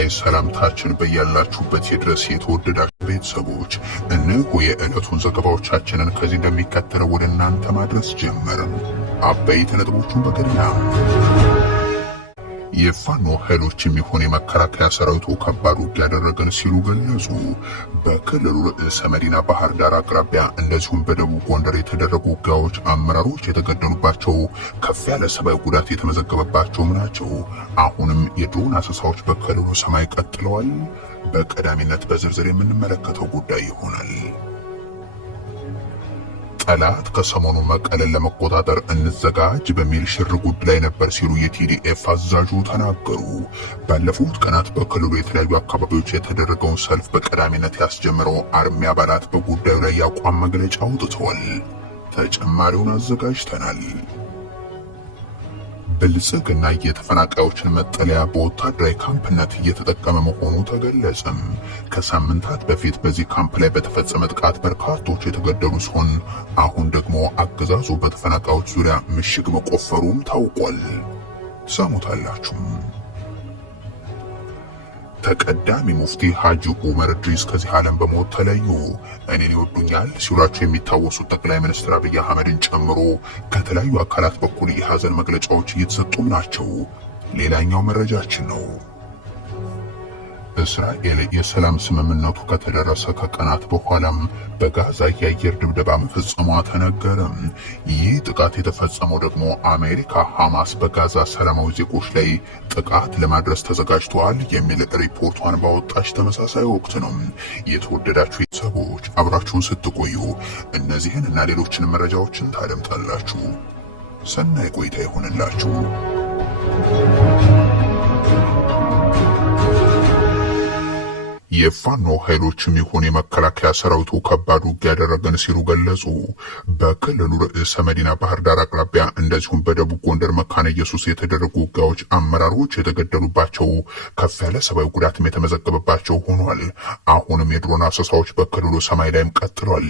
አክብሮታዊ ሰላምታችን በያላችሁበት ይድረስ። የተወደዳችሁ ቤተሰቦች እነሆ የዕለቱን ዘገባዎቻችንን ከዚህ እንደሚከተለው ወደ እናንተ ማድረስ ጀመርን። አበይት ነጥቦቹን በቅድሚያ የፋኖ ኃይሎች የሚሆን የመከላከያ ሰራዊቱ ከባድ ውጊያ ያደረገን ሲሉ ገለጹ። በክልሉ ርዕሰ መዲና ባህር ዳር አቅራቢያ እንደዚሁም በደቡብ ጎንደር የተደረጉ ውጊያዎች አመራሮች የተገደሉባቸው፣ ከፍ ያለ ሰብአዊ ጉዳት የተመዘገበባቸውም ናቸው። አሁንም የድሮን አሰሳዎች በክልሉ ሰማይ ቀጥለዋል። በቀዳሚነት በዝርዝር የምንመለከተው ጉዳይ ይሆናል። ጠላት ከሰሞኑ መቀለን ለመቆጣጠር እንዘጋጅ በሚል ሽር ጉድ ላይ ነበር ሲሉ የቲዲኤፍ አዛዡ ተናገሩ። ባለፉት ቀናት በክልሉ የተለያዩ አካባቢዎች የተደረገውን ሰልፍ በቀዳሚነት ያስጀምረው አርሚ አባላት በጉዳዩ ላይ የአቋም መግለጫ አውጥተዋል። ተጨማሪውን አዘጋጅተናል። ብልጽግና የተፈናቃዮችን መጠለያ በወታደራዊ ካምፕነት እየተጠቀመ መሆኑ ተገለጸም። ከሳምንታት በፊት በዚህ ካምፕ ላይ በተፈጸመ ጥቃት በርካቶች የተገደሉ ሲሆን አሁን ደግሞ አገዛዙ በተፈናቃዮች ዙሪያ ምሽግ መቆፈሩም ታውቋል። ሰሙታላችሁ። ተቀዳሚ ሙፍቲ ሐጂ ዑመር ኢድሪስ ከዚህ ዓለም በሞት ተለዩ። እኔን ይወዱኛል ሲሏቸው የሚታወሱት ጠቅላይ ሚኒስትር አብይ አህመድን ጨምሮ ከተለያዩ አካላት በኩል የሐዘን መግለጫዎች እየተሰጡም ናቸው። ሌላኛው መረጃችን ነው። እስራኤል የሰላም ስምምነቱ ከተደረሰ ከቀናት በኋላም በጋዛ የአየር ድብደባ መፈጸሟ ተነገረ። ይህ ጥቃት የተፈጸመው ደግሞ አሜሪካ ሐማስ በጋዛ ሰላማዊ ዜጎች ላይ ጥቃት ለማድረስ ተዘጋጅተዋል የሚል ሪፖርቷን ባወጣች ተመሳሳይ ወቅት ነው። የተወደዳችሁ ቤተሰቦች አብራችሁን ስትቆዩ እነዚህን እና ሌሎችን መረጃዎችን ታደምጣላችሁ። ሰናይ ቆይታ ይሆንላችሁ። የፋኖ ኃይሎችም ይሁን የመከላከያ ሰራዊቱ ከባድ ውጊያ ያደረገን ሲሉ ገለጹ። በክልሉ ርዕሰ መዲና ባህር ዳር አቅራቢያ እንደዚሁም በደቡብ ጎንደር መካነ ኢየሱስ የተደረጉ ውጊያዎች አመራሮች የተገደሉባቸው፣ ከፍ ያለ ሰብአዊ ጉዳትም የተመዘገበባቸው ሆኗል። አሁንም የድሮን አሰሳዎች በክልሉ ሰማይ ላይም ቀጥሏል።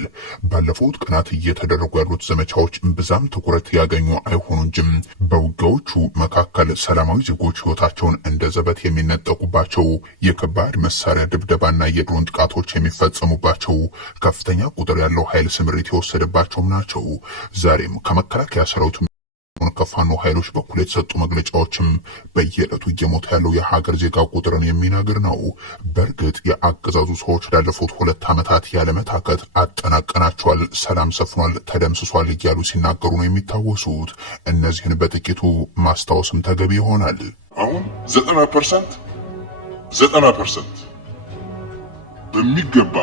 ባለፉት ቀናት እየተደረጉ ያሉት ዘመቻዎች ብዛም ትኩረት ያገኙ አይሆኑ እንጂም በውጊያዎቹ መካከል ሰላማዊ ዜጎች ህይወታቸውን እንደ ዘበት የሚነጠቁባቸው፣ የከባድ መሳሪያ ድብደባና የድሮን ጥቃቶች የሚፈጸሙባቸው፣ ከፍተኛ ቁጥር ያለው ኃይል ስምሪት የወሰደባቸውም ናቸው። ዛሬም ከመከላከያ ሰራዊቱ ከፋኖ ኃይሎች በኩል የተሰጡ መግለጫዎችም በየዕለቱ እየሞተ ያለው የሀገር ዜጋ ቁጥርን የሚናገር ነው። በእርግጥ የአገዛዙ ሰዎች ላለፉት 2 ዓመታት ያለመታከት አጠናቀናቸዋል፣ ሰላም ሰፍኗል፣ ተደምስሷል እያሉ ሲናገሩ ነው የሚታወሱት። እነዚህን በጥቂቱ ማስታወስም ተገቢ ይሆናል። አሁን 90% በሚገባ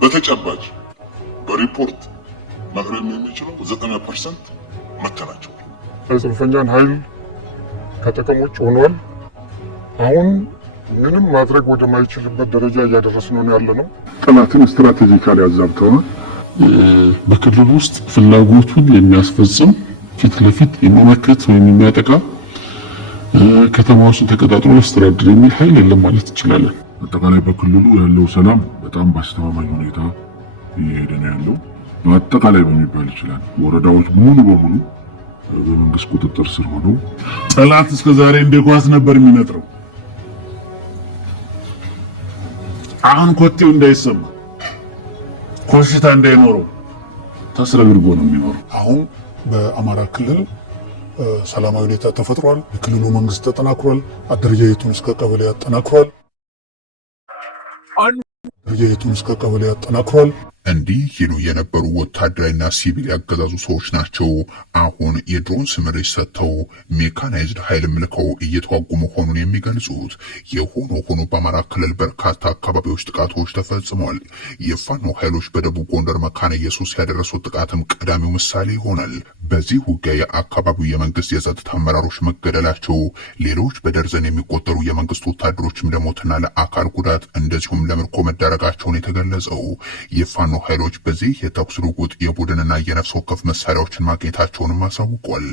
በተጨባጭ በሪፖርት መቅረብ የሚችለው 90% መተናቸው ጽንፈኛን ኃይል ከጥቅም ውጭ ሆኗል። አሁን ምንም ማድረግ ወደማይችልበት ደረጃ እያደረስነው ያለ ነው። ጠላትን ስትራቴጂካሊ አዛብተዋል። በክልሉ ውስጥ ፍላጎቱን የሚያስፈጽም ፊት ለፊት የሚመክት ወይም የሚያጠቃ ከተማዎችን ተቀጣጥሮ ያስተዳድር የሚል ኃይል የለም ማለት እንችላለን። አጠቃላይ በክልሉ ያለው ሰላም በጣም በአስተማማኝ ሁኔታ እየሄደ ነው ያለው። አጠቃላይ በሚባል ይችላል ወረዳዎች ሙሉ በሙሉ በመንግስት ቁጥጥር ስር ሆነው ጠላት እስከዛሬ እንደ ኳስ ነበር የሚነጥረው። አሁን ኮቴው እንዳይሰማ ኮሽታ እንዳይኖረው ተስረግርጎ ነው የሚኖረው። አሁን በአማራ ክልል ሰላማዊ ሁኔታ ተፈጥሯል። የክልሉ መንግስት ተጠናክሯል። አደረጃጀቱን እስከ ቀበሌ ያጠናክሯል። እንዲህ ይሉ የነበሩ ወታደራዊና ሲቪል ያገዛዙ ሰዎች ናቸው አሁን የድሮን ስምሪት ሰጥተው ሜካናይዝድ ኃይልም ልከው እየተዋጉ መሆኑን የሚገልጹት። የሆኖ ሆኖ በአማራ ክልል በርካታ አካባቢዎች ጥቃቶች ተፈጽመዋል። የፋኖ ኃይሎች በደቡብ ጎንደር መካነ ኢየሱስ ያደረሱት ጥቃትም ቀዳሚው ምሳሌ ይሆናል። በዚህ ውጊያ የአካባቢው የመንግስት የጸጥታ አመራሮች መገደላቸው፣ ሌሎች በደርዘን የሚቆጠሩ የመንግስት ወታደሮችም ለሞትና ለአካል ጉዳት እንደዚሁም ለምርኮ መዳረጋቸውን የተገለጸው የፋኖ የፋኖ ኃይሎች በዚህ የተኩስ ልውውጥ የቡድንና የነፍስ ወከፍ መሳሪያዎችን ማግኘታቸውንም አሳውቋል።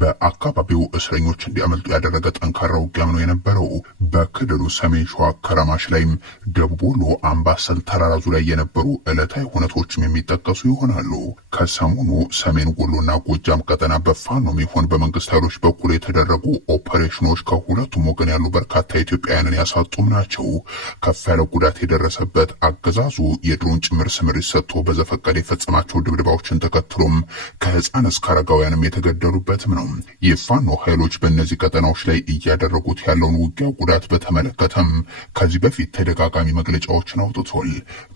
በአካባቢው እስረኞች እንዲያመልጡ ያደረገ ጠንካራ ውጊያም ነው የነበረው። በክልሉ ሰሜን ሸዋ ከረማሽ ላይም፣ ደቡብ ወሎ አምባሰል ተራራ ዙሪያ የነበሩ ዕለታዊ ሁነቶችም የሚጠቀሱ ይሆናሉ። ከሰሞኑ ሰሜን ወሎና ጎጃም ቀጠና በፋኖ ሚሆን በመንግስት ኃይሎች በኩል የተደረጉ ኦፐሬሽኖች ከሁለቱም ወገን ያሉ በርካታ ኢትዮጵያውያንን ያሳጡም ናቸው። ከፍ ያለ ጉዳት የደረሰበት አገዛዙ የድሮን ጭምር ስምሪት ሰጥቶ በዘፈቀደ የፈጸማቸው ድብደባዎችን ተከትሎም ከህፃን እስከ አረጋውያንም የተገደሉበትም ነው። የፋኖ ኃይሎች በእነዚህ ቀጠናዎች ላይ እያደረጉት ያለውን ውጊያ ጉዳት በተመለከተም ከዚህ በፊት ተደጋጋሚ መግለጫዎችን አውጥቷል።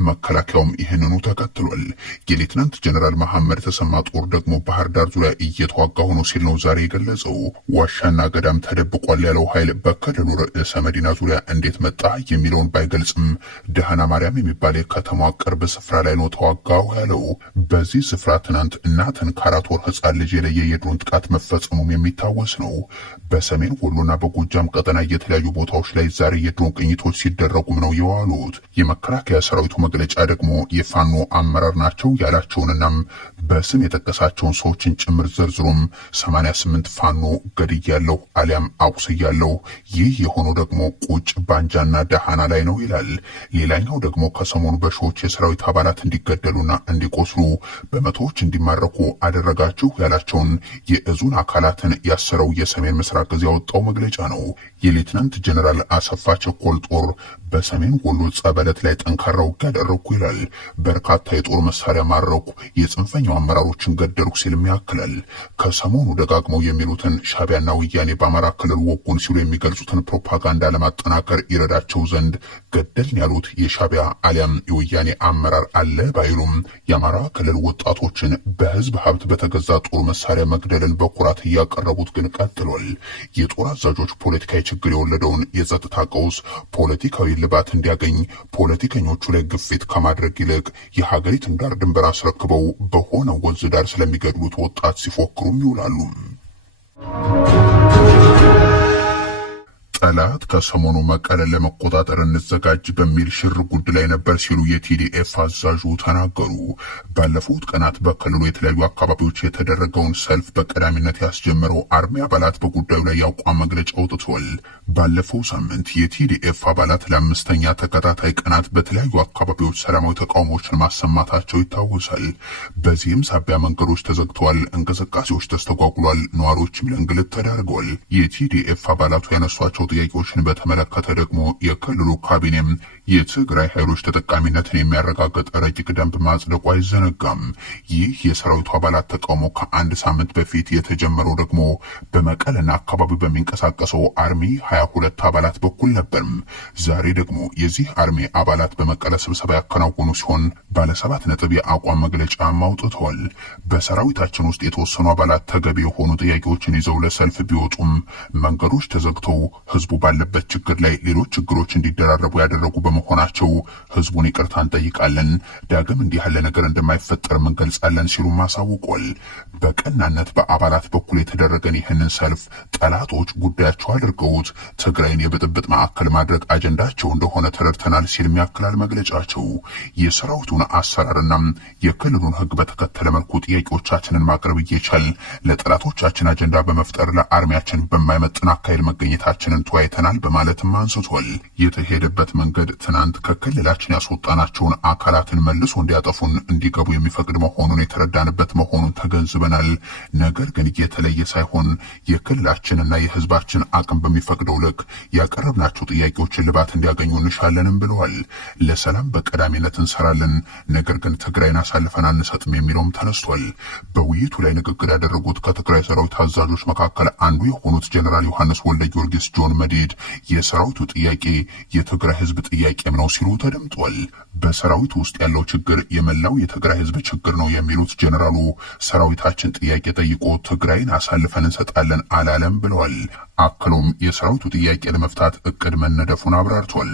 መከላከያውም ይህንኑ ተከትሏል። የሌትናንት ጀነራል መሐመድ ተሰማ ጦር ደግሞ ባህር ዳር ዙሪያ እየተዋጋ ሆኖ ሲል ነው ዛሬ የገለጸው። ዋሻና ገዳም ተደብቋል ያለው ኃይል በክልሉ ርዕሰ መዲና ዙሪያ እንዴት መጣ የሚለውን ባይገልጽም ደህና ማርያም የሚባል የከተማ ቅርብ ስፍራ ላይ ነው ተዋጋው ያለው። በዚህ ስፍራ ትናንት እናትን ከ4 ወር ህፃን ልጅ የለየ የድሮን ጥቃት መፈጸሙም የሚታወስ ነው። በሰሜን ወሎና በጎጃም ቀጠና የተለያዩ ቦታዎች ላይ ዛሬ የድሮን ቅኝቶች ሲደረጉም ነው የዋሉት። የመከላከያ ሰራዊቱ መግለጫ ደግሞ የፋኖ አመራር ናቸው ያላቸውንናም በስም የጠቀሳቸውን ሰዎችን ጭምር ዘርዝሮም 88 ፋኖ ገድያለሁ አሊያም አቁስያለሁ፣ ይህ የሆነው ደግሞ ቁጭ ባንጃና ደሃና ላይ ነው ይላል። ሌላኛው ደግሞ ከሰሞኑ በሺዎች የሰራዊት አባላት እንዲገደሉና እንዲቆስሉ በመቶዎች እንዲማረኩ አደረጋችሁ ያላቸውን የእዙን አካላትን ያሰረው የሰሜን ምስራቅ እዝ ያወጣው መግለጫ ነው። የሌትናንት ጀነራል አሰፋ ቸኮል ጦር በሰሜን ወሎ ጸበለት ላይ ጠንካራ ውጊያ ያደረኩ ይላል። በርካታ የጦር መሳሪያ ማረኩ፣ የጽንፈኛው አመራሮችን ገደልኩ ሲልም ያክላል። ከሰሞኑ ደጋግመው የሚሉትን ሻቢያና ወያኔ በአማራ ክልል ወጉን ሲሉ የሚገልጹትን ፕሮፓጋንዳ ለማጠናከር ይረዳቸው ዘንድ ገደልን ያሉት የሻቢያ አሊያም የወያኔ አመራር አለ ባይሉም የአማራ ክልል ወጣቶችን በህዝብ ሀብት በተገዛ ጦር መሳሪያ መግደልን በኩራት እያቀረቡት ግን ቀጥሏል። የጦር አዛዦች ፖለቲካዊ ችግር የወለደውን የጸጥታ ቀውስ ፖለቲካዊ ልባት እንዲያገኝ ፖለቲከኞቹ ላይ ግፊት ከማድረግ ይልቅ የሀገሪቱን ዳር ድንበር አስረክበው በሆነ ወንዝ ዳር ስለሚገድሉት ወጣት ሲፎክሩም ይውላሉ። ጠላት ከሰሞኑ መቀለን ለመቆጣጠር እንዘጋጅ በሚል ሽር ጉድ ላይ ነበር ሲሉ የቲዲኤፍ አዛዡ ተናገሩ። ባለፉት ቀናት በክልሉ የተለያዩ አካባቢዎች የተደረገውን ሰልፍ በቀዳሚነት ያስጀመረው አርሚ አባላት በጉዳዩ ላይ ያቋም መግለጫ አውጥቷል። ባለፈው ሳምንት የቲዲኤፍ አባላት ለ5ኛ ተከታታይ ቀናት በተለያዩ አካባቢዎች ሰላማዊ ተቃውሞችን ማሰማታቸው ይታወሳል። በዚህም ሳቢያ መንገዶች ተዘግተዋል፣ እንቅስቃሴዎች ተስተጓጉሏል፣ ነዋሪዎችም ለእንግልት ተዳርገዋል። የቲዲኤፍ አባላቱ ያነሷቸው ጥያቄዎችን በተመለከተ ደግሞ የክልሉ ካቢኔም የትግራይ ኃይሎች ተጠቃሚነትን የሚያረጋግጥ ረቂቅ ደንብ ማጽደቁ አይዘነጋም። ይህ የሰራዊቱ አባላት ተቃውሞ ከአንድ ሳምንት በፊት የተጀመረው ደግሞ በመቀለና አካባቢው በሚንቀሳቀሰው አርሚ 22 አባላት በኩል ነበር። ዛሬ ደግሞ የዚህ አርሚ አባላት በመቀለ ስብሰባ ያከናወኑ ሲሆን ባለ 7 ነጥብ የአቋም መግለጫ አውጥተዋል። በሰራዊታችን ውስጥ የተወሰኑ አባላት ተገቢ የሆኑ ጥያቄዎችን ይዘው ለሰልፍ ቢወጡም መንገዶች ተዘግተው ህዝቡ ባለበት ችግር ላይ ሌሎች ችግሮች እንዲደራረቡ ያደረጉ በመሆናቸው ህዝቡን ይቅርታ እንጠይቃለን፣ ዳግም እንዲህ ያለ ነገር እንደማይፈጠር እንገልጻለን ሲሉ ማሳውቋል። በቀናነት በአባላት በኩል የተደረገን ይህንን ሰልፍ ጠላቶች ጉዳያቸው አድርገውት ትግራይን የብጥብጥ ማዕከል ማድረግ አጀንዳቸው እንደሆነ ተረድተናል ሲል ያክላል መግለጫቸው። የሰራዊቱን አሰራርና የክልሉን ህግ በተከተለ መልኩ ጥያቄዎቻችንን ማቅረብ እየቻል ለጠላቶቻችን አጀንዳ በመፍጠር ለአርሚያችን በማይመጥን አካሄድ መገኘታችንን ተወያይተናል በማለትም አንስቷል። የተሄደበት መንገድ ትናንት ከክልላችን ያስወጣናቸውን አካላትን መልሶ እንዲያጠፉን እንዲገቡ የሚፈቅድ መሆኑን የተረዳንበት መሆኑን ተገንዝበናል። ነገር ግን የተለየ ሳይሆን የክልላችንና የህዝባችን አቅም በሚፈቅደው ልክ ያቀረብናቸው ጥያቄዎችን ልባት እንዲያገኙ እንሻለንም ብለዋል። ለሰላም በቀዳሚነት እንሰራለን፣ ነገር ግን ትግራይን አሳልፈን አንሰጥም የሚለውም ተነስቷል። በውይይቱ ላይ ንግግር ያደረጉት ከትግራይ ሰራዊት አዛዦች መካከል አንዱ የሆኑት ጀነራል ዮሐንስ ወልደ ጊዮርጊስ ጆን መዲድ የሰራዊቱ ጥያቄ የትግራይ ህዝብ ጥያቄም ነው ሲሉ ተደምጧል። በሰራዊቱ ውስጥ ያለው ችግር የመላው የትግራይ ህዝብ ችግር ነው የሚሉት ጀነራሉ ሰራዊታችን ጥያቄ ጠይቆ ትግራይን አሳልፈን እንሰጣለን አላለም ብለዋል። አክሎም የሰራዊቱ ጥያቄ ለመፍታት እቅድ መነደፉን አብራርቷል።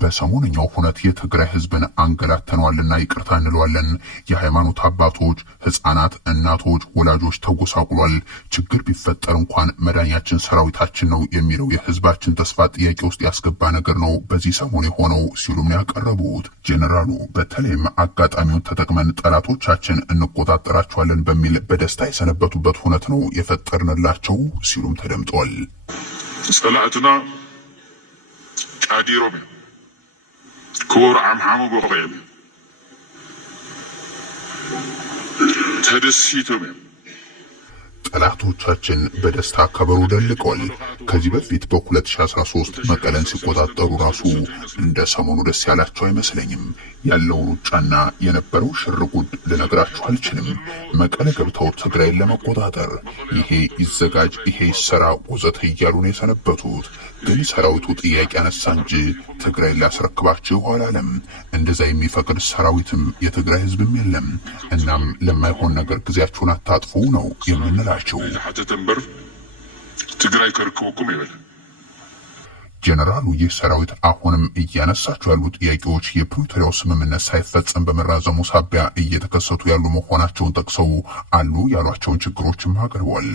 በሰሞነኛው ሁነት የትግራይ ህዝብን አንገላተነዋልና ይቅርታ እንለዋለን። የሃይማኖት አባቶች፣ ህፃናት፣ እናቶች፣ ወላጆች ተጎሳቁሏል። ችግር ቢፈጠር እንኳን መዳኛችን ሰራዊታችን ነው የሚለው የህዝባችን ተስፋ ጥያቄ ውስጥ ያስገባ ነገር ነው በዚህ ሰሞን የሆነው ሲሉም ያቀረቡት ጄኔራሉ በተለይም አጋጣሚውን ተጠቅመን ጠላቶቻችን እንቆጣጠራቸዋለን በሚል በደስታ የሰነበቱበት ሁነት ነው የፈጠርንላቸው ሲሉም ተደምጧል። ጸላእትና ቃዲሮም ክቡር ዓምሓሙ በቆየም ተደሲቶም ጠላቶቻችን በደስታ ከበሩ ደልቀዋል። ከዚህ በፊት በ2013 መቀለን ሲቆጣጠሩ ራሱ እንደ ሰሞኑ ደስ ያላቸው አይመስለኝም። ያለው ሩጫና የነበረው ሽርጉድ ልነግራችሁ አልችልም። መቀለ ገብተው ትግራይን ለመቆጣጠር ይሄ ይዘጋጅ፣ ይሄ ይሰራ ወዘተ እያሉ ነው የሰነበቱት። ግን ሰራዊቱ ጥያቄ አነሳ እንጂ ትግራይ ሊያስረክባቸው አላለም። እንደዛ የሚፈቅድ ሰራዊትም የትግራይ ህዝብም የለም። እናም ለማይሆን ነገር ጊዜያችሁን አታጥፉ ነው የምንላቸው። ተንበር ትግራይ ከርክቡኩም ይበል። ጄኔራሉ ይህ ሰራዊት አሁንም እያነሳቸው ያሉ ጥያቄዎች የፕሪቶሪያው ስምምነት ሳይፈጸም በመራዘሙ ሳቢያ እየተከሰቱ ያሉ መሆናቸውን ጠቅሰው አሉ ያሏቸውን ችግሮችም አቅርበዋል።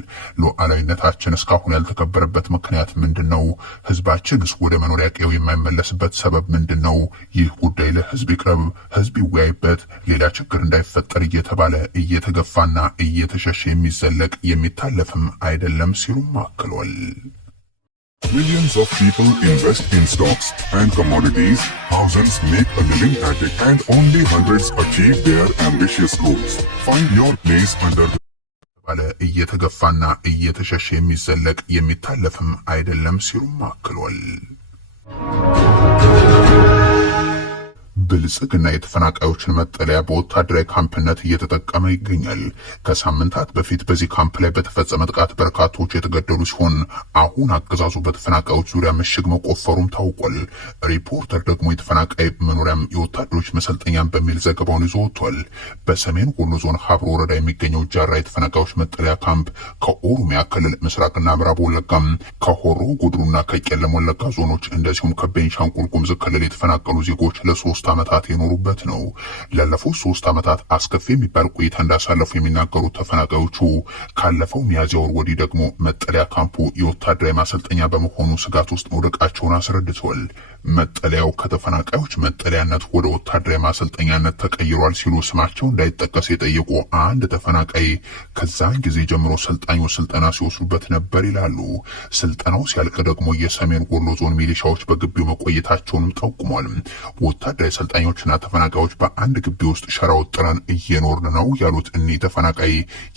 ሉዓላዊነታችን እስካሁን ያልተከበረበት ምክንያት ምንድነው? ህዝባችንስ ወደ መኖሪያ ቀዬው የማይመለስበት ሰበብ ምንድነው? ይህ ጉዳይ ለህዝብ ይቅረብ፣ ህዝብ ይወያይበት፣ ሌላ ችግር እንዳይፈጠር እየተባለ እየተገፋና እየተሸሸ የሚዘለቅ የሚታለፍም አይደለም ሲሉም አክለዋል። Millions of people invest in stocks and commodities. Thousands make a living at it, and only hundreds achieve their ambitious goals. Find your place under the ባለ እየተገፋና እየተሸሸ የሚዘለቅ የሚታለፍም አይደለም ሲሉም አክለዋል። ብልጽግና የተፈናቃዮችን መጠለያ በወታደራዊ ካምፕነት እየተጠቀመ ይገኛል። ከሳምንታት በፊት በዚህ ካምፕ ላይ በተፈጸመ ጥቃት በርካቶች የተገደሉ ሲሆን አሁን አገዛዙ በተፈናቃዮች ዙሪያ ምሽግ መቆፈሩም ታውቋል። ሪፖርተር ደግሞ የተፈናቃይ መኖሪያም የወታደሮች መሰልጠኛም በሚል ዘገባውን ይዞ ወጥቷል። በሰሜን ወሎ ዞን ሀብሮ ወረዳ የሚገኘው ጃራ የተፈናቃዮች መጠለያ ካምፕ ከኦሮሚያ ክልል ምስራቅና ምዕራብ ወለጋም ከሆሮ ጉድሩና ከቄለም ወለጋ ዞኖች እንደዚሁም ከቤንሻንጉል ጉሙዝ ክልል የተፈናቀሉ ዜጎች ለሶስት ዓመታት የኖሩበት ነው። ላለፉት 3 ዓመታት አስከፊ የሚባል ቆይታ እንዳሳለፉ የሚናገሩት ተፈናቃዮቹ ካለፈው ሚያዝያ ወር ወዲህ ደግሞ መጠለያ ካምፑ የወታደራዊ ማሰልጠኛ በመሆኑ ስጋት ውስጥ መውደቃቸውን አስረድተዋል። መጠለያው ከተፈናቃዮች መጠለያነት ወደ ወታደራዊ ማሰልጠኛነት ተቀይሯል ሲሉ ስማቸው እንዳይጠቀስ የጠየቁ አንድ ተፈናቃይ ከዛን ጊዜ ጀምሮ ሰልጣኞች ስልጠና ሲወስዱበት ነበር ይላሉ። ስልጠናው ሲያልቅ ደግሞ የሰሜን ወሎ ዞን ሚሊሻዎች በግቢው መቆየታቸውንም ጠቁሟል። ወታደራዊ ሰልጣኞችና ተፈናቃዮች በአንድ ግቢ ውስጥ ሸራ ወጥረን እየኖርን ነው ያሉት እኒህ ተፈናቃይ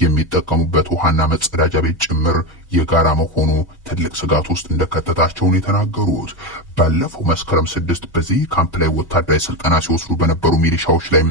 የሚጠቀሙበት ውሃና መጸዳጃ ቤት ጭምር የጋራ መሆኑ ትልቅ ስጋት ውስጥ እንደከተታቸው የተናገሩት ባለፈው መስከረም 6 በዚህ ካምፕ ላይ ወታደራዊ ስልጠና ሲወስዱ በነበሩ ሚሊሻዎች ላይ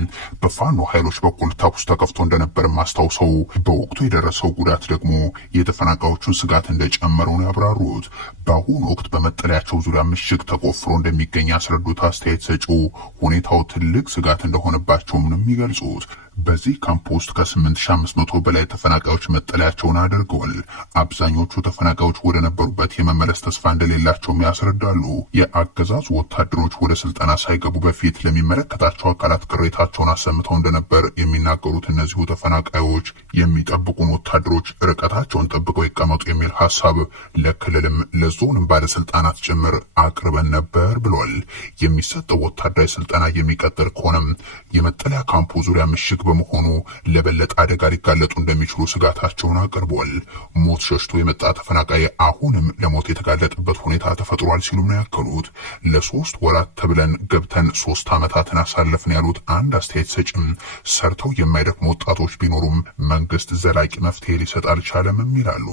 በፋኖ ኃይሎች በኩል ተኩስ ተከፍቶ እንደነበር ማስታውሰው በወቅቱ የደረሰው ጉዳት ደግሞ የተፈናቃዮቹን ስጋት እንደጨመረው ነው ያብራሩት። በአሁኑ ወቅት በመጠለያቸው ዙሪያ ምሽግ ተቆፍሮ እንደሚገኝ ያስረዱት አስተያየት ሰጪው ሁኔታው ትልቅ ስጋት እንደሆነባቸውም ነው የሚገልጹት። በዚህ ካምፕ ውስጥ ከ8500 በላይ ተፈናቃዮች መጠለያቸውን አድርገዋል። አብዛኞቹ ተፈናቃዮች ወደ ነበሩበት የመመለስ ተስፋ እንደሌላቸውም ያስረዳሉ። የአገዛዙ ወታደሮች ወደ ስልጠና ሳይገቡ በፊት ለሚመለከታቸው አካላት ቅሬታቸውን አሰምተው እንደነበር የሚናገሩት እነዚሁ ተፈናቃዮች የሚጠብቁን ወታደሮች ርቀታቸውን ጠብቀው ይቀመጡ የሚል ሐሳብ ለክልልም ለዞንም ባለስልጣናት ጭምር አቅርበን ነበር ብሏል። የሚሰጠው ወታደራዊ ስልጠና የሚቀጥል ከሆነም የመጠለያ ካምፑ ዙሪያ ምሽግ በመሆኑ ለበለጠ አደጋ ሊጋለጡ እንደሚችሉ ስጋታቸውን አቅርበዋል። ሞት ሸሽቶ የመጣ ተፈናቃይ አሁንም ለሞት የተጋለጠበት ሁኔታ ተፈጥሯል ሲሉ ነው ያከሉት። ለ3 ወራት ተብለን ገብተን 3 ዓመታትን አሳለፍን ያሉት አንድ አስተያየት ሰጭም ሰርተው የማይደክሙ ወጣቶች ቢኖሩም መንግስት ዘላቂ መፍትሄ ሊሰጥ አልቻለም ይላሉ።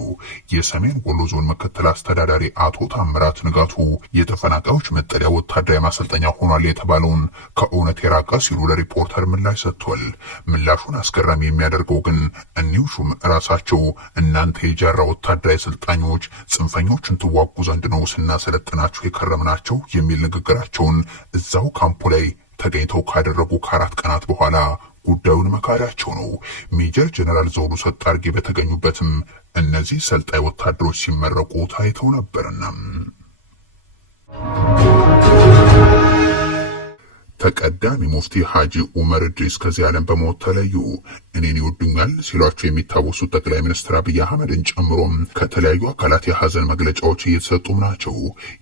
የሰሜን ወሎ ዞን ምክትል አስተዳዳሪ አቶ ታምራት ንጋቱ የተፈናቃዮች መጠለያ ወታደራዊ ማሰልጠኛ ሆኗል የተባለውን ከእውነት የራቀ ሲሉ ለሪፖርተር ምላሽ ሰጥቷል። ምላሹን አስገራሚ የሚያደርገው ግን እኒው ሹም ራሳቸው እናንተ የጃራ ወታደራዊ ሰልጣኞች ጽንፈኞችን ትዋጉ ዘንድ ነው ስናሰለጥናችሁ የከረምናቸው የሚል ንግግራቸውን እዛው ካምፑ ላይ ተገኝተው ካደረጉ ከ4 ቀናት በኋላ ጉዳዩን መካዳቸው ነው። ሜጀር ጀነራል ዘውዱ ሰጣርጌ በተገኙበትም እነዚህ ሰልጣኝ ወታደሮች ሲመረቁ ታይተው ነበርና ተቀዳሚ ሙፍቲ ሐጂ ዑመር ኢድሪስ ከዚህ ዓለም በሞት ተለዩ። እኔን ይወዱኛል ሲሏቸው የሚታወሱት ጠቅላይ ሚኒስትር አብይ አህመድን ጨምሮ ከተለያዩ አካላት የሐዘን መግለጫዎች እየተሰጡም ናቸው።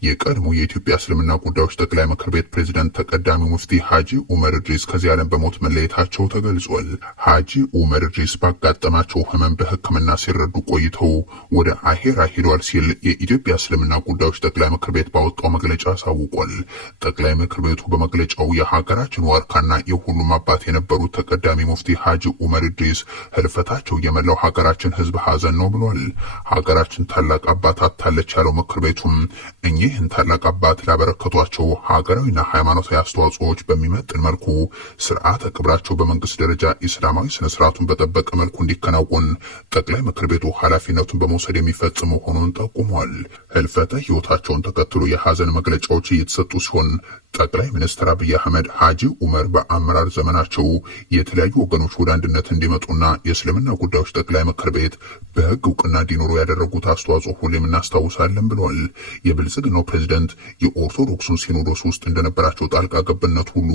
የቀድሞ የኢትዮጵያ እስልምና ጉዳዮች ጠቅላይ ምክር ቤት ፕሬዝዳንት ተቀዳሚ ሙፍቲ ሐጂ ዑመር ኢድሪስ ከዚህ ዓለም በሞት መለየታቸው ተገልጿል። ሐጂ ዑመር ኢድሪስ ባጋጠማቸው ህመም በሕክምና ሲረዱ ቆይተው ወደ አሄራ ሄደዋል ሲል የኢትዮጵያ እስልምና ጉዳዮች ጠቅላይ ምክር ቤት ባወጣው መግለጫ አሳውቋል። ጠቅላይ ምክር ቤቱ በመግለጫው የሀገራችን ዋርካና የሁሉም አባት የነበሩት ተቀዳሚ ሙፍቲ ሐጂ ዑመር ኢድሪስ ህልፈታቸው የመላው ሀገራችን ህዝብ ሐዘን ነው ብሏል። ሀገራችን ታላቅ አባት አታለች ያለው ምክር ቤቱም እኚህን ታላቅ አባት ላበረከቷቸው ሀገራዊና ሃይማኖታዊ አስተዋጽኦዎች በሚመጥን መልኩ ስርዓተ ቅብራቸው በመንግስት ደረጃ ኢስላማዊ ስነ ስርዓቱን በጠበቀ መልኩ እንዲከናወን ጠቅላይ ምክር ቤቱ ኃላፊነቱን በመውሰድ የሚፈጽም መሆኑን ጠቁሟል። ህልፈተ ህይወታቸውን ተከትሎ የሐዘን መግለጫዎች እየተሰጡ ሲሆን ጠቅላይ ሚኒስትር አብይ አህመድ ሐጂ ዑመር በአመራር ዘመናቸው የተለያዩ ወገኖች ወደ አንድነት እንዲመጡና የእስልምና ጉዳዮች ጠቅላይ ምክር ቤት በህግ እውቅና እንዲኖሩ ያደረጉት አስተዋጽኦ ሁሌም እናስታውሳለን ብለዋል። የብልጽግናው ፕሬዝዳንት የኦርቶዶክሱን ሲኖዶስ ውስጥ እንደነበራቸው ጣልቃ ገብነት ሁሉ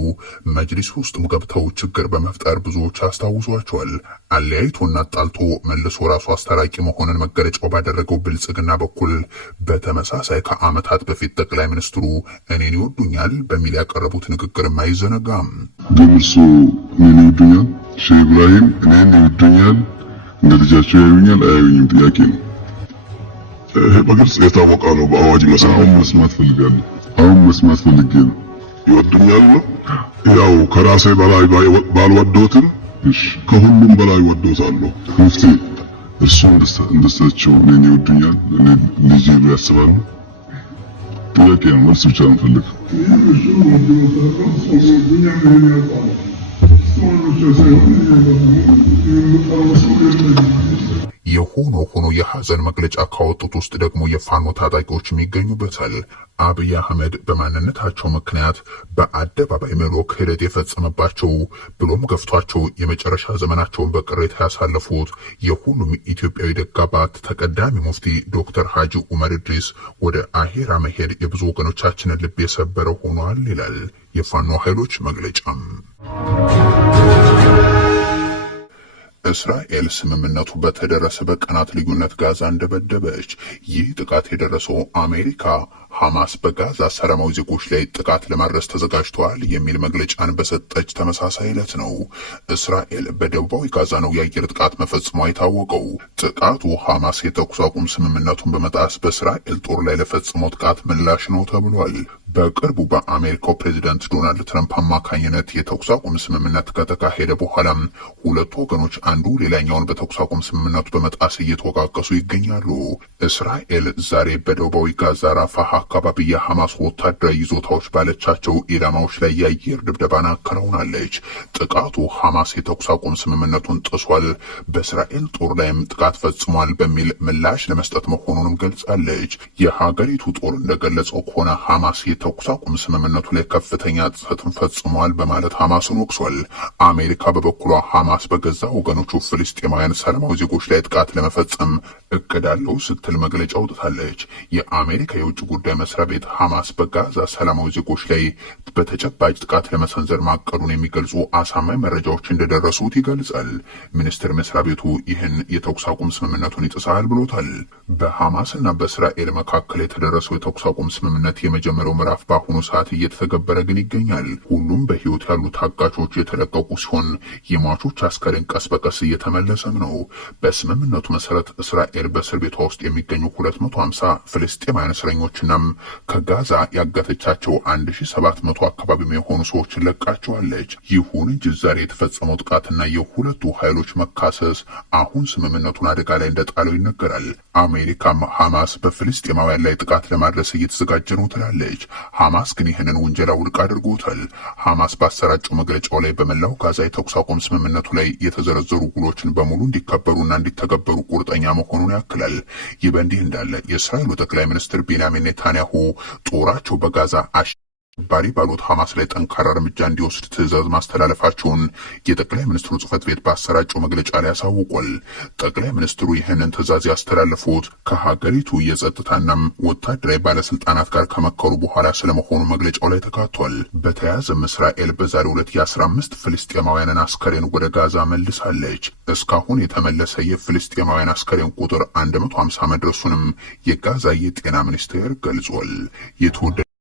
መጅሊስ ውስጥም ገብተው ችግር በመፍጠር ብዙዎች አስታውሷቸዋል። አለያይቶና ጣልቶ መልሶ ራሱ አስታራቂ መሆንን መገለጫው ባደረገው ብልጽግና በኩል በተመሳሳይ ከዓመታት በፊት ጠቅላይ ሚኒስትሩ እኔን ይወዱኛል በሚል ያቀረቡት ንግግርም አይዘነጋም። ግን እርሱ እኔን ይወዱኛል፣ ሼህ ኢብራሂም እኔን ይወዱኛል፣ እንደ ልጃቸው ያዩኛል አያዩኝም ጥያቄ ነው። በግልጽ የታወቀ ነው። በአዋጅ መሰረት መስማት ፈልጋለሁ። አሁን መስማት ፈልጌ ነው። ይወዱኛል ነው ያው ከራሴ በላይ ባልወደውትም ከሁሉም በላይ ወደውታለሁ። ሙፍቲ እርሱ እንደሳቸው እኔን ይወዱኛል፣ እኔ ልጄ ብለው ያስባሉ? ጥያቄ ነው። መልስ ብቻ ነው ፈልግ የሆኖ ሆኖ የሐዘን መግለጫ ካወጡት ውስጥ ደግሞ የፋኖ ታጣቂዎችም ይገኙበታል። አብይ አህመድ በማንነታቸው ምክንያት በአደባባይ ምሎ ክህደት የፈጸመባቸው ብሎም ገፍቷቸው የመጨረሻ ዘመናቸውን በቅሬታ ያሳለፉት የሁሉም ኢትዮጵያዊ ደጋባት ተቀዳሚ ሙፍቲ ዶክተር ሐጂ ዑመር ኢድሪስ ወደ አሄራ መሄድ የብዙ ወገኖቻችንን ልብ የሰበረ ሆኗል ይላል የፋኖ ኃይሎች መግለጫም። እስራኤል ስምምነቱ በተደረሰ በቀናት ልዩነት ጋዛ እንደበደበች። ይህ ጥቃት የደረሰው አሜሪካ ሐማስ በጋዛ ሰላማዊ ዜጎች ላይ ጥቃት ለማድረስ ተዘጋጅተዋል የሚል መግለጫን በሰጠች ተመሳሳይ ዕለት ነው። እስራኤል በደቡባዊ ጋዛ ነው የአየር ጥቃት መፈጸሟ የታወቀው። ጥቃቱ ሐማስ የተኩስ አቁም ስምምነቱን በመጣስ በእስራኤል ጦር ላይ ለፈጸመው ጥቃት ምላሽ ነው ተብሏል። በቅርቡ በአሜሪካው ፕሬዝዳንት ዶናልድ ትራምፕ አማካኝነት የተኩስ አቁም ስምምነት ከተካሄደ በኋላም ሁለቱ ወገኖች አንዱ ሌላኛውን በተኩስ አቁም ስምምነቱ በመጣስ እየተወቃቀሱ ይገኛሉ። እስራኤል ዛሬ በደቡባዊ ጋዛ ራፋህ አካባቢ የሐማስ ወታደራዊ ይዞታዎች ባለቻቸው ኢላማዎች ላይ የአየር ድብደባን አከናውናለች። ጥቃቱ ሐማስ የተኩስ አቁም ስምምነቱን ጥሷል፣ በእስራኤል ጦር ላይም ጥቃት ፈጽሟል በሚል ምላሽ ለመስጠት መሆኑንም ገልጻለች። የሀገሪቱ ጦር እንደገለጸው ከሆነ ሐማስ የተኩስ አቁም ስምምነቱ ላይ ከፍተኛ ጥሰትን ፈጽሟል በማለት ሐማስን ወቅሷል። አሜሪካ በበኩሏ ሐማስ በገዛ ወገኖቹ ፍልስጤማውያን ሰላማዊ ዜጎች ላይ ጥቃት ለመፈጸም እቅድ አለው ስትል መግለጫ አውጥታለች። የአሜሪካ የውጭ ጉዳይ መስሪያ ቤት ሐማስ በጋዛ ሰላማዊ ዜጎች ላይ በተጨባጭ ጥቃት ለመሰንዘር ማቀዱን የሚገልጹ አሳማኝ መረጃዎች እንደደረሱት ይገልጻል። ሚኒስቴር መስሪያ ቤቱ ይህን የተኩስ አቁም ስምምነቱን ይጥሳል ብሎታል። በሐማስና በእስራኤል መካከል የተደረሰው የተኩስ አቁም ስምምነት የመጀመሪያው ምዕራፍ በአሁኑ ሰዓት እየተተገበረ ግን ይገኛል። ሁሉም በህይወት ያሉ ታጋቾች የተለቀቁ ሲሆን የሟቾች አስከሬን ቀስ በቀስ እየተመለሰም ነው። በስምምነቱ መሰረት እስራኤል በእስር ቤቷ ውስጥ የሚገኙ 250 ፍልስጤማውያን እስረኞችናም ከጋዛ ያገተቻቸው 1700 አካባቢ የሆኑ ሰዎችን ለቃቸዋለች። ይሁን እንጂ ዛሬ የተፈጸመው ጥቃትና የሁለቱ ኃይሎች መካሰስ አሁን ስምምነቱን አደጋ ላይ እንደጣለው ይነገራል። አሜሪካም ሐማስ በፍልስጤማውያን ላይ ጥቃት ለማድረስ እየተዘጋጀ ነው ትላለች። ሐማስ ግን ይህንን ውንጀላ ውድቅ አድርጎታል። ሐማስ ባሰራጨው መግለጫው ላይ በመላው ጋዛ የተኩስ አቁም ስምምነቱ ላይ የተዘረዘሩ ውሎችን በሙሉ እንዲከበሩና እንዲተገበሩ ቁርጠኛ መሆኑን ያክላል። ይህ በእንዲህ እንዳለ የእስራኤሉ ጠቅላይ ሚኒስትር ቤንያሚን ኔታንያሁ ጦራቸው በጋዛ ባሪ ባሉት ሐማስ ላይ ጠንካራ እርምጃ እንዲወስድ ትዕዛዝ ማስተላለፋቸውን የጠቅላይ ሚኒስትሩ ጽሕፈት ቤት ባሰራጨው መግለጫ ላይ አሳውቋል። ጠቅላይ ሚኒስትሩ ይህንን ትዕዛዝ ያስተላለፉት ከሀገሪቱ የጸጥታና ወታደራዊ ባለስልጣናት ጋር ከመከሩ በኋላ ስለመሆኑ መግለጫው ላይ ተካቷል። በተያያዘም እስራኤል በዛሬው ዕለት የ15 ፍልስጤማውያንን አስከሬን ወደ ጋዛ መልሳለች። እስካሁን የተመለሰ የፍልስጤማውያን አስከሬን ቁጥር 150 መድረሱንም የጋዛ የጤና ሚኒስቴር ገልጿል።